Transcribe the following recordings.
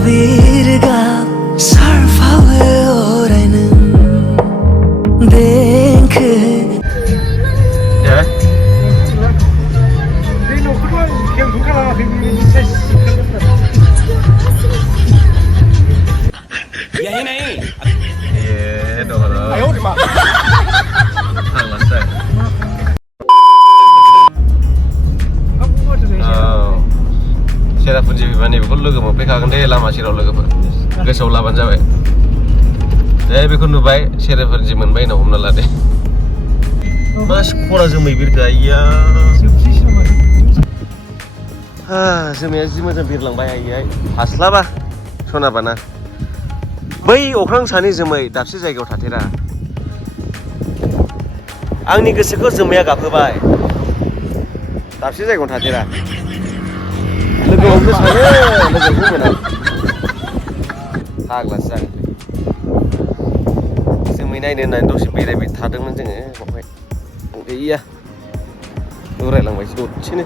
अबीर गाब सारफावो अरायनो देंखो यही नहीं ये दोरो थांलासै सेरापुन्जि फैबानो बेखौ लोगो मोनफैखागोन दे लामा सेराव लोगोफोर गोसोआव लाबानो जाबाय दे बेखौ नुबाय सेरापुन्जि मोनबाय होनना हमना लादे मा खरा जोमै बिरगा आइया जोमैया जि मोजां बिरलांबाय आइयाय हास्लाबा सनाबाना बै अख्रां सानि जोमै दाबसे जायगायाव थाथेरा आंनि गोसोखौ जोमैया गाबहोबाय दाबसे जायगायाव थाथेरा लोगो हमनो सानो लोगोखौ मोना फाग्लासो जागोन जोमै नायनो होननानै दसे बेरायबाय थादोंमोन जोङो बावहाय गैया उरायलांबायसो दसेनो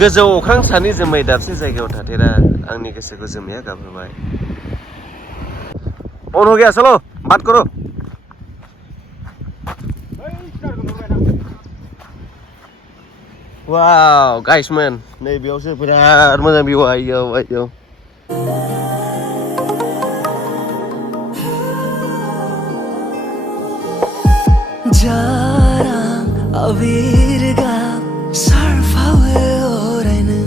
गोजौ अख्रां सानि जोमै दाबसे जायगायाव थाथेरा आंनि गोसोखौ जोमैया गाबहोबाय ऑन हो गया चलो बात करो वाव गाइस मैन नै बेयावसो बिराद मोजां भिउ आइयो आइयो जारां अबीर गाब सारफावो अरायनो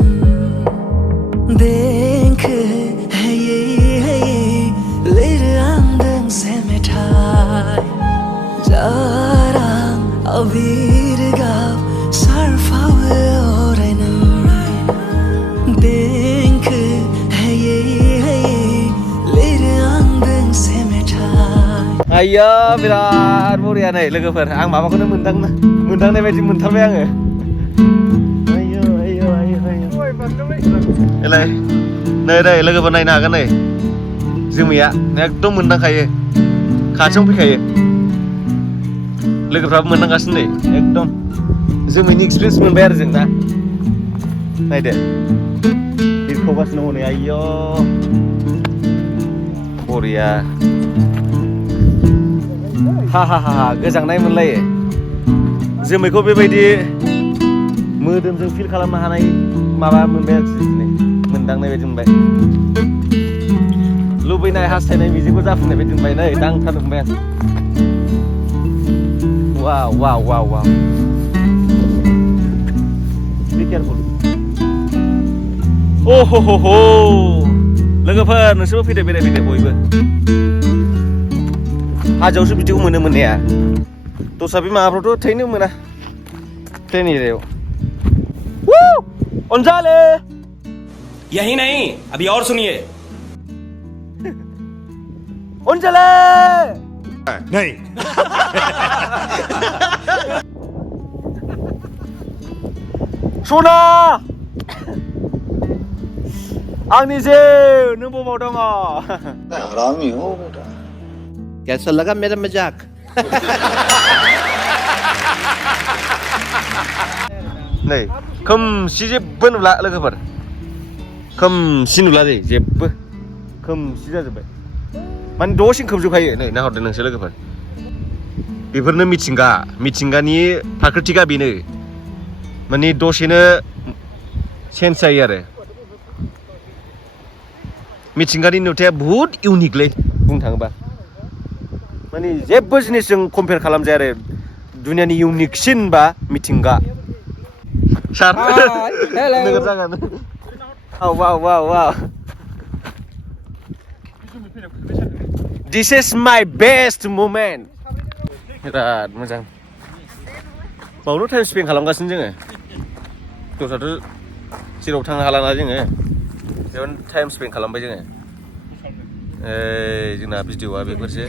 देंखो हेयै हेयै लिरो आं दोंसे मेथाइ जारां अबीर गाब सारफावो अरायनो देंखो हेयै हेयै लिरो आं दोंसे मेथाइ आइया बिराद बरिया नै लोगोफोर आं माबाखौनो मोनदांनाय बायदि मोनथारबाय आङो आइयो आइयो आइयो आइयो एलाय नै लोगोफोर नायनो हागोन नै जोमैया एकदम मोनदांखायो खाथियाव फैखायो लोगोफ्राबो मोनदांगासिनो नै एकदम जोमैनि एक्सपिरियेन्स मोनबाय आरो जों दा नायदो बिरखावगासिनो हनै आइयो बरिया हा हा हा गोजांनाय मोनलायो जोमैखौ बेबायदि मोदोमजों फिल खालामनो हानाय माबा मोनबाय आरोखि दिनै मोनदांनाय बायदि मोनबाय लुबैनाय हास्थायनाय मिजिंखौ जाफुंनाय बायदि मोनबाय नै दांथारनो मोनबाय आं वाव वाव वाव वाव बि केयारफुल ओहो लोगोफोर नोंसोरबो फैदो बेरायफैदो बयबो हाजोआवसो बिदिखौ मोनो मोननाया दस्रा बे माबाफ्रावथ' थैनो मोना प्लेन एरियायाव अनजाले यही नहीं अभी और सुनिए अनजाले नहीं सना आंनि जे नों बबाव दङ हरामी हो बेटा कैसा लगा मेरा मजाक नै खोमसि जेबो नुला लोगोफोर खोमसि नुला दे जेबो खोमसि जाजोब्बाय माने दसेनो खोबजोबखायो नै नाहरदो नोंसोर लोगोफोर बेफोरनो मिथिंगानि प्राकृतिका बेनो माने दसेनो चेन्ज जायो आरो मिथिंगानि नुथाया बहुत इउनिकलै बुंनो थाङोबा माने जेबो जिनिसजों कम्पेयार खालामजाया आरो दुनियानि इउनिकसिन बा मिथिंगा सार नोगोर जागोन वाव दिस इज माय बेस्ट मोमेन्ट बिराद मोजां बावनो टाइम स्पेन्ड खालामगासिनो जोङो दस्राथ' जेराव थांनो हालाना जोङो बेयावनो टाइम स्पेन्ड खालामबाय जोङो जोंना भिडिअआ बेफोरसो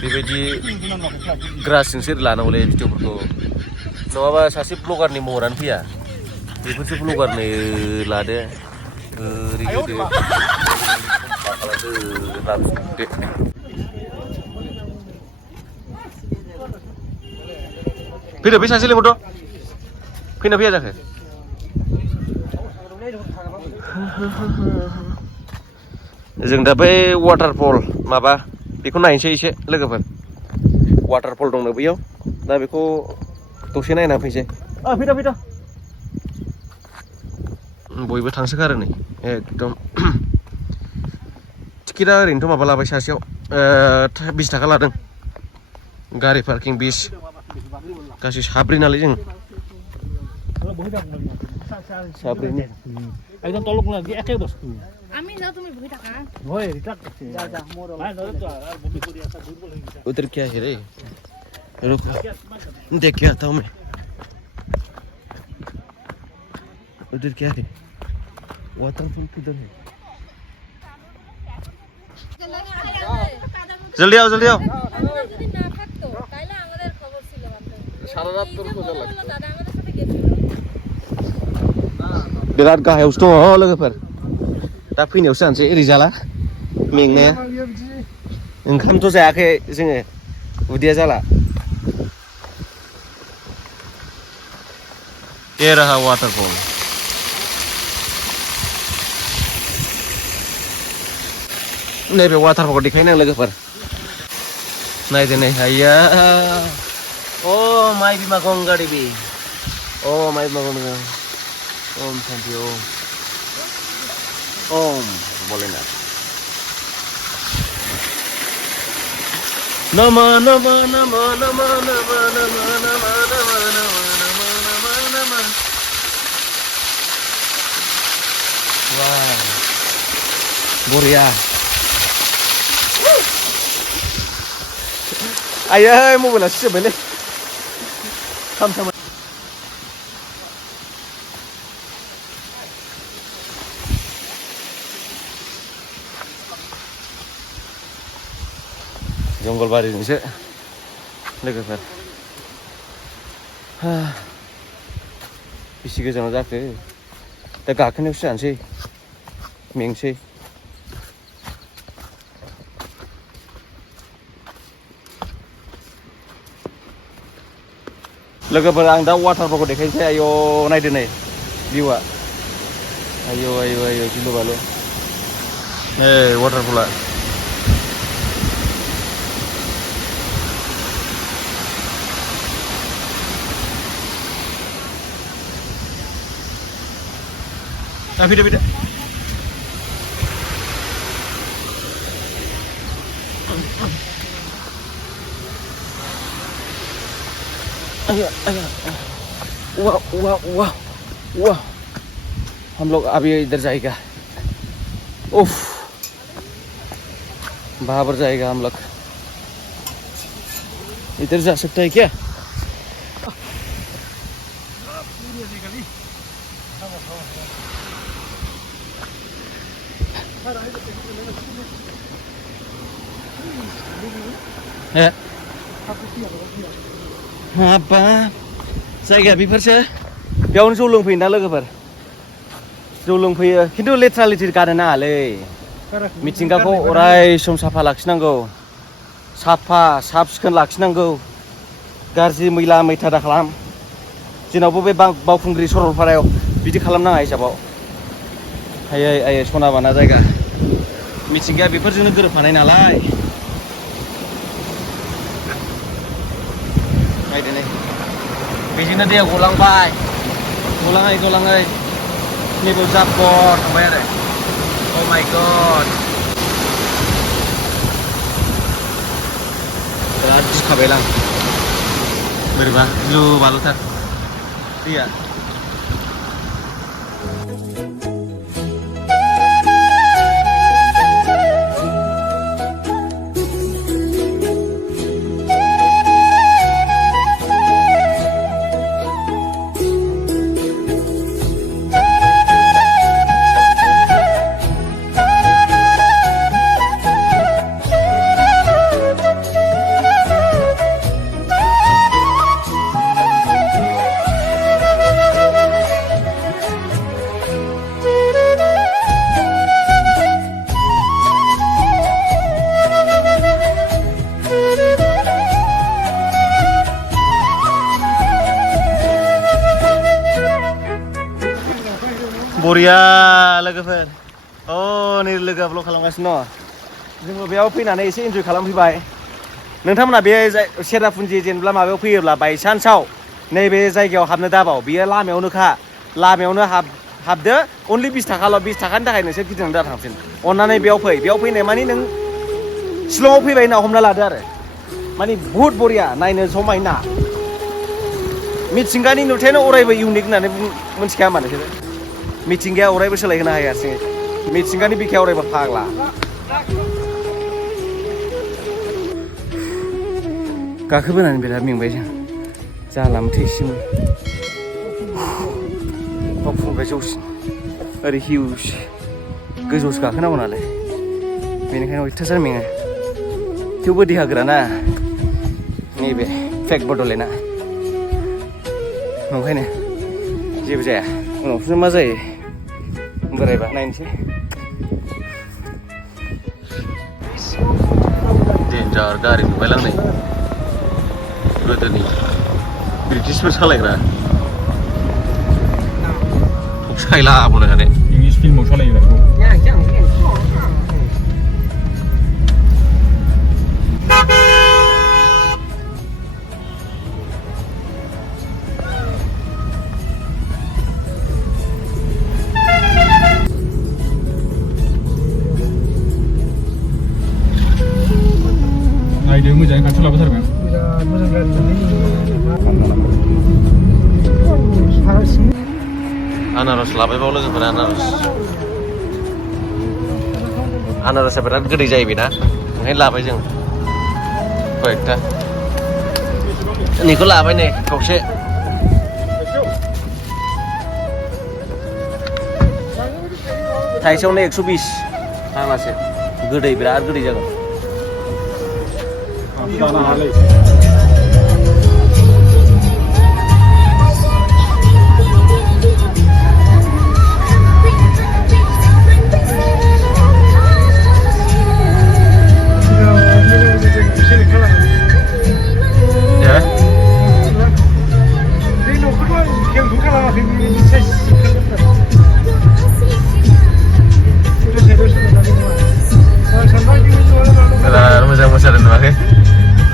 बेबायदि ग्रासजोंसो लानांगौलै भिडिअफोरखौ नङाबा सासे ब्लगारनि महरानो फैया बेफोरसो ब्लगारनो लादो ओरै होदो फैदो बे सासे लेंहरदो फैना फैया जाखो जों दा बै वाटारफल माबा बेखौ नायनोसै एसे लोगोफोर वाटारफल दंनो बैयाव दा बेखौ दसे नायना फैसै फैदा फैदा बयबो थांसोगारो नै एकदम टिकेटआ ओरैनोथ' माबा लाबाय सासेयाव 20 थाखा लादों गारि पार्किं 20 गासै साब्रै नालाय जों साब्रैनि একদম তলক লাগি একে বস্তু আমি যাও তুমি বহি থাকা হয় রিটাক করছে যা যা মোর ভাই নরে তো আর বন্ধু করি আসা দুর্বল হয়ে গেছে उधर क्या है रे रुको देख के आता हूँ मैं उधर क्या है वाटरफॉल किधर है जल्दी आओ जल्दी आओ যদি না থাকতো তাহলে আমাদের খবর ছিল সারা রাত তোর খোঁজা লাগতো দাদা আমাদের সাথে গেছিল बिराद गाहायावसो दङ लोगोफोर दा फैनायावसो जानोसै रिजाल्टआ मेंनाया ओंखामथ' जायाखै जोङो उदैया जाला ये रहा वाटरफॉल नैबे वाटरफॉलखौ देखायनो आं लोगोफोर नायदो नै आइया अ माइ बिमा गंगा देबि अ माइ बिमा गंगा ओम शांति ओम ओम भोलेनाथ नमः नमः नमः नमः नमः नमः नमः नमः नमः नमः नमः वाह बरिया आयै मबाइला सिजोब्बायलै थाम जंगलबारिजोंसो लोगोफोर बेसे गोजानाव जाखो दा गाखोनायावसो जानोसै मेंसै लोगोफोर आं दा वाटारफलखौ देखायनोसै आयौ नायदो नै भिउआ आयौ आयौ आयौ गिलु बालु वाटारफला फैदो फैदो वाह वाह वाह वाह हम लोग अभी इधर जाएगा उफ बराबर जाएगा हम लोग इधर जा सकता है क्या है apa जायगाया बेफोरसो बेयावनो जौ लोंफैयोना लोगोफोर जौ लोंफैयो खिन्थु लेथ्रा लेथ्रि गारनो नाङालै मिथिंगाखौ अराय सम साफा लाखिनांगौ साफा साफ सिखोन लाखिनांगौ गाज्रि मैला मैथा दा खालाम जोंनावबो बे बावखुंग्रि सरलपारायाव बिदि खालामनाङा हिसाबाव आयै आयै सना बाना जायगा मिथिंगाया बेफोरजोंनो गोरोबफानाय नालाय नायदो नै बेजोंनो दैया गलांबाय गलाङै गलाङै नैबेयाव जाब्बर थांबाय आरो अ माय गड बिराद गिखाबायलां बोरैबा गिलु बालुथार दैया बरिया लोगो लोगोफोर नै लोगोआ ब्लग खालामगासिनो दङ जोंबो बेयाव फैनानै एसे इन्जय खालामफैबाय नोंथांमोना बे सेरापुन्जि जेनेबा माबायाव फैयोब्ला बायसान्सआव नैबे जायगायाव हाबनो दाबाव बियो लामायावनोखा लामायावनो हाबदो अनलि 20 थाखाल' 20 थाखानि थाखाय नोंसोर गिदिंनानै दा थांफिन अननानै बेयाव फैनाय मानि नों शिलंआव फैबाय होनना हमना लादो आरो मानि बुहुत बरिया नायनो समायना मिथिंगानि नुथायानो अरायबो इउनिक होननानै मिथिखाया होमबा नोंसोरो मिथिंगाया अरायबो सोलायहोनो हायो हारसिङै मिथिंगानि बिखाया अरायबो फाग्ला गाखोबोनानै बिराद मेंबाय जों जाला माथो एसेमोन बावफुंबाय जौसिन ओरै हिउज गोजौसो गाखोनांगौ नालाय बेनिखायनो अयथासार मेङो थेवबो देहा गोराना नैबे फेक बड'लेण्डआ ओंखायनो जेबो जाया उनावसो मा जायो बोरायबा नायनोसै डेन्जार गारि नुबायलांनाय गोदोनि ब्रिटिशफोर सालायग्रा सायला बनायनानै इंलिश फिल्माव सालायो बेखौ नायदो मोजाङै खाथियाव लाबोथारबाय बिराद मोजां गारि आनारस लाबायबाव लोगोफोर आनारसआ बिराद गोदै जायो बेना ओंखायनो लाबाय जों कयेकथा बेखौ लाबाय नै खावसे थाइसेयावनो 120 फाग्लासो गोदै बिराद गोदै जागोन मोजां मोसादों नुवाखै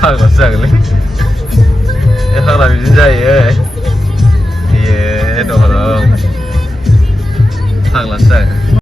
फाग्लासो जागोनलै